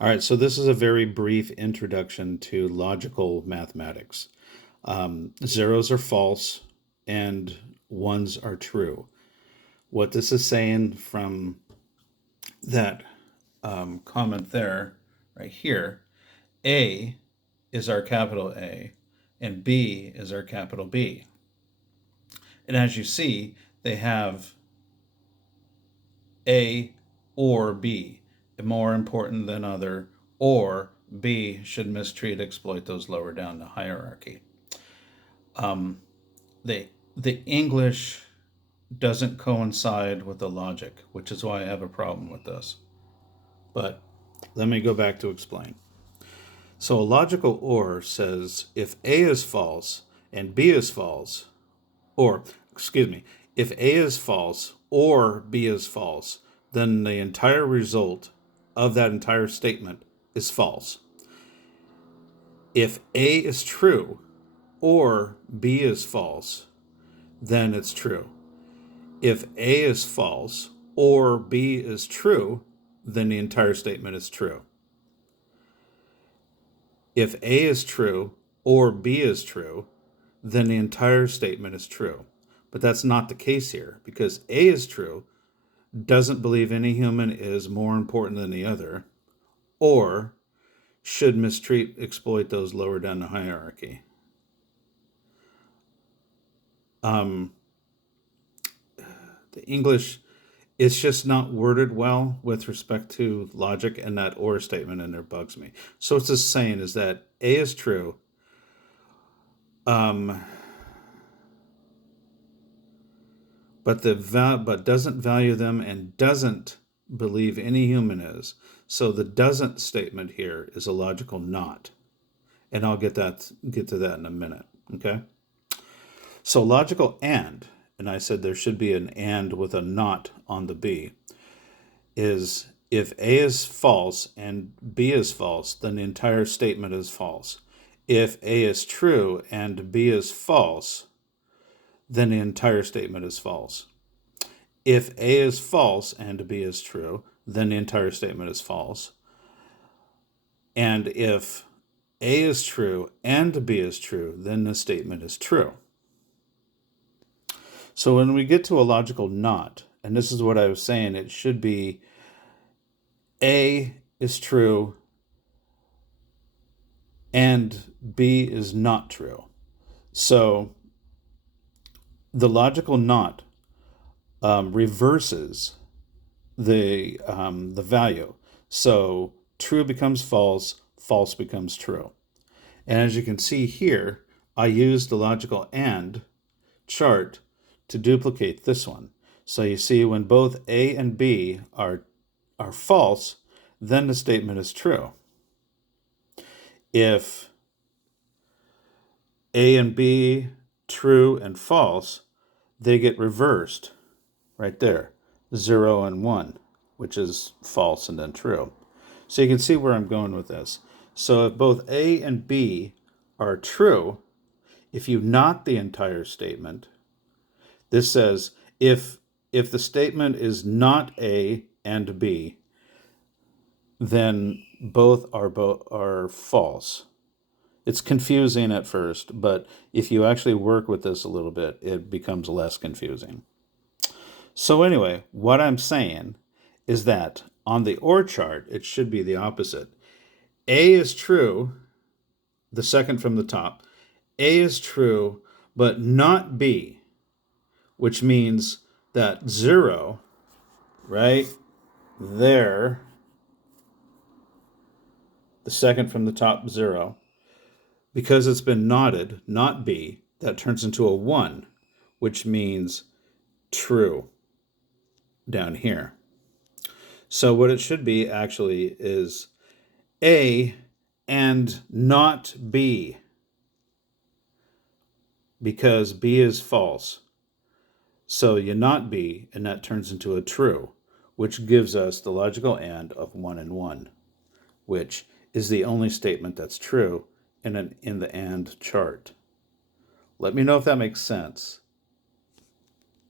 All right, so this is a very brief introduction to logical mathematics. Zeros are false and ones are true. What this is saying from that comment there, right here, A is our capital A and B is our capital B. And as you see, they have A or B, more important than other, or B should mistreat, exploit those lower down the hierarchy. Um, the English doesn't coincide with the logic, which is why I have a problem with this. But let me go back to explain. So a logical OR says if A is false and B is false, or excuse me, if A is false or B is false, then the entire result of that entire statement is false. If A is true or B is false, then it's true. If A is false or B is true, then the entire statement is true. If A is true or B is true, then the entire statement is true. But that's not the case here because A is true, doesn't believe any human is more important than the other, or should mistreat, exploit those lower down the hierarchy. The English is just not worded well with respect to logic, and that or statement in there bugs me. So what's this saying is that A is true, um, but doesn't value them and doesn't believe any human is. So the doesn't statement here is a logical not, and I'll get to that in a minute. Okay. So logical and I said there should be an and with a not on the B, is if A is false and B is false, then the entire statement is false. If A is true and B is false, then the entire statement is false. If A is false and B is true, then the entire statement is false. And if A is true and B is true, then the statement is true. So when we get to a logical not, and this is what I was saying, it should be A is true and B is not true. So the logical not reverses the value. So true becomes false, false becomes true. And as you can see here, I used the logical and chart to duplicate this one. So you see when both A and B are false, then the statement is true. If A and B, true and false, they get reversed right there, 0 and 1, which is false and then true. So you can see where I'm going with this. So if both A and B are true, if you not the entire statement, this says if the statement is not A and B, then both are false. It's confusing at first, but if you actually work with this a little bit, it becomes less confusing. So anyway, what I'm saying is that on the OR chart, it should be the opposite. A is true, the second from the top. A is true, but not B, which means that 0, right there, the second from the top 0, because it's been knotted, not B, that turns into a 1, which means true down here. So what it should be actually is A and not B, because B is false. So you not B, and that turns into a true, which gives us the logical and of 1 and 1, which is the only statement that's true in the and chart. Let me know if that makes sense.